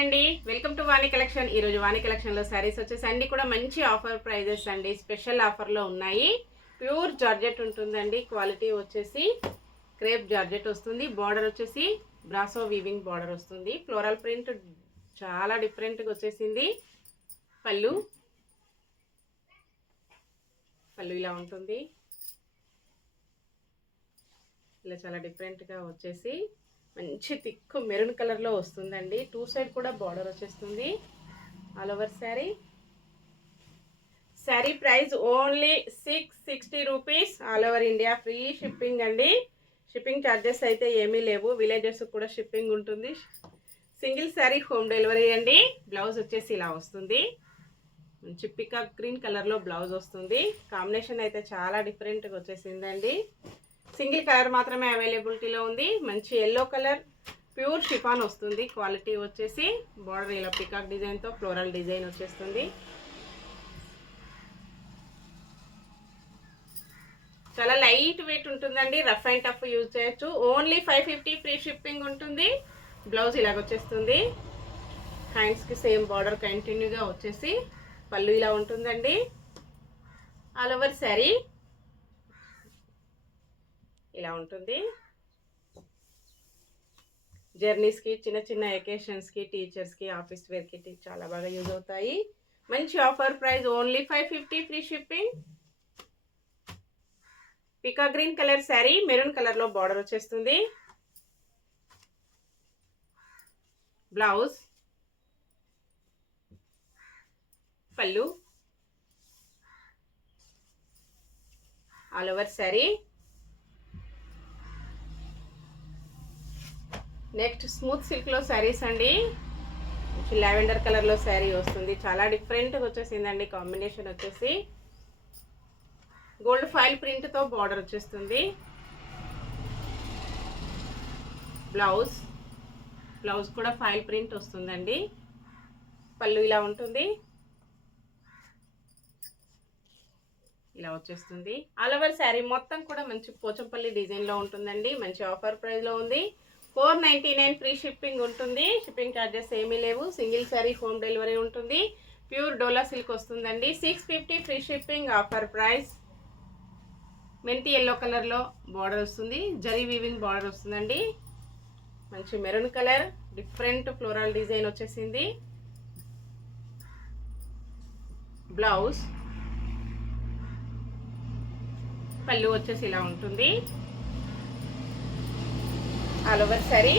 అండి, welcome to Vani collection. ఈరోజు వాణి కలెక్షన్లో శారీస్ వచ్చేసి అన్ని కూడా మంచి ఆఫర్ ప్రైజెస్ అండి. స్పెషల్ ఆఫర్లో ఉన్నాయి. ప్యూర్ జార్జెట్ ఉంటుందండి. క్వాలిటీ వచ్చేసి క్రేప్ జార్జెట్ వస్తుంది. బార్డర్ వచ్చేసి బ్రాసో వీవింగ్ బార్డర్ వస్తుంది. ఫ్లోరల్ ప్రింట్ చాలా డిఫరెంట్గా వచ్చేసింది. పళ్ళు ఇలా ఉంటుంది. ఇలా చాలా డిఫరెంట్గా వచ్చేసి మంచి థిక్ మెరూన్ కలర్లో వస్తుందండి. టూ సైడ్ కూడా బార్డర్ వచ్చేస్తుంది. All over sari price only 660 rupees. All over India free shipping అండి. షిప్పింగ్ ఛార్జెస్ అయితే ఏమీ లేవు. విలేజెస్ కూడా షిప్పింగ్ ఉంటుంది. సింగిల్ శారీ హోమ్ డెలివరీ అండి. బ్లౌజ్ వచ్చేసి ఇలా వస్తుంది. మంచి పికాక్ గ్రీన్ కలర్లో బ్లౌజ్ వస్తుంది. కాంబినేషన్ అయితే చాలా డిఫరెంట్గా వచ్చేసిందండి. సింగిల్ కలర్ మాత్రమే అవైలబిలిటీలో ఉంది. మంచి ఎల్లో కలర్ ప్యూర్ షిఫాన్ వస్తుంది. క్వాలిటీ వచ్చేసి బార్డర్ ఇలా పికాక్ డిజైన్తో ఫ్లోరల్ డిజైన్ వచ్చేస్తుంది. చాలా లైట్ వెయిట్ ఉంటుందండి. రఫ్ అండ్ టఫ్ యూజ్ చేయొచ్చు. ఓన్లీ 550 ఫ్రీ షిప్పింగ్ ఉంటుంది. బ్లౌజ్ ఇలాగ వచ్చేస్తుంది. హ్యాండ్స్కి సేమ్ బార్డర్ కంటిన్యూగా వచ్చేసి పళ్ళు ఇలా ఉంటుందండి. ఆల్ ఓవర్ శారీ ఇలా ఉంటుంది. జర్నీస్కి, చిన్న చిన్న ఎకేషన్స్కి, టీచర్స్కి, ఆఫీస్ వేర్కి చాలా బాగా యూజ్ అవుతాయి. మంచి offer price only 550 free shipping. పికా గ్రీన్ కలర్ శారీ మెరూన్ కలర్లో బార్డర్ వచ్చేస్తుంది. Blouse pallu all over saree. Next smooth సిల్క్లో శారీస్ అండి. లావెండర్ కలర్లో శారీ వస్తుంది. చాలా డిఫరెంట్గా వచ్చేసిందండి. కాంబినేషన్ వచ్చేసి గోల్డ్ ఫైల్ ప్రింట్తో బార్డర్ వచ్చేస్తుంది. బ్లౌజ్ కూడా ఫైల్ ప్రింట్ వస్తుందండి. పళ్ళు ఇలా ఉంటుంది. ఇలా వచ్చేస్తుంది. ఆల్ ఓవర్ శారీ మొత్తం కూడా మంచి పోచంపల్లి డిజైన్లో ఉంటుందండి. మంచి ఆఫర్ ప్రైస్లో ఉంది. 499 ఫ్రీ షిప్పింగ్ ఉంటుంది. షిప్పింగ్ ఛార్జెస్ ఏమీ లేవు. సింగిల్ శారీ హోమ్ డెలివరీ ఉంటుంది. ప్యూర్ డోలా సిల్క్ వస్తుందండి. 650 ఫ్రీ షిప్పింగ్ ఆఫర్ ప్రైస్. మెంతి ఎల్లో కలర్లో బార్డర్ వస్తుంది. జరీ వీవింగ్ బార్డర్ వస్తుందండి. మంచి maroon colour different floral design వచ్చేసింది. బ్లౌజ్ పళ్ళు వచ్చేసి ఇలా ఉంటుంది. ఆల్ ఓవర్ శారీ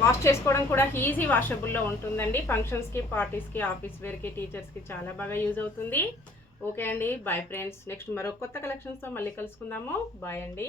వాష్ చేసుకోవడం కూడా ఈజీ వాషబుల్లో ఉంటుందండి. ఫంక్షన్స్కి, పార్టీస్కి, ఆఫీస్ వేర్కి, టీచర్స్కి చాలా బాగా యూజ్ అవుతుంది. ఓకే అండి, బాయ్ ఫ్రెండ్స్. నెక్స్ట్ మరో కొత్త కలెక్షన్స్తో మళ్ళీ కలుసుకుందాము. బాయ్ అండి.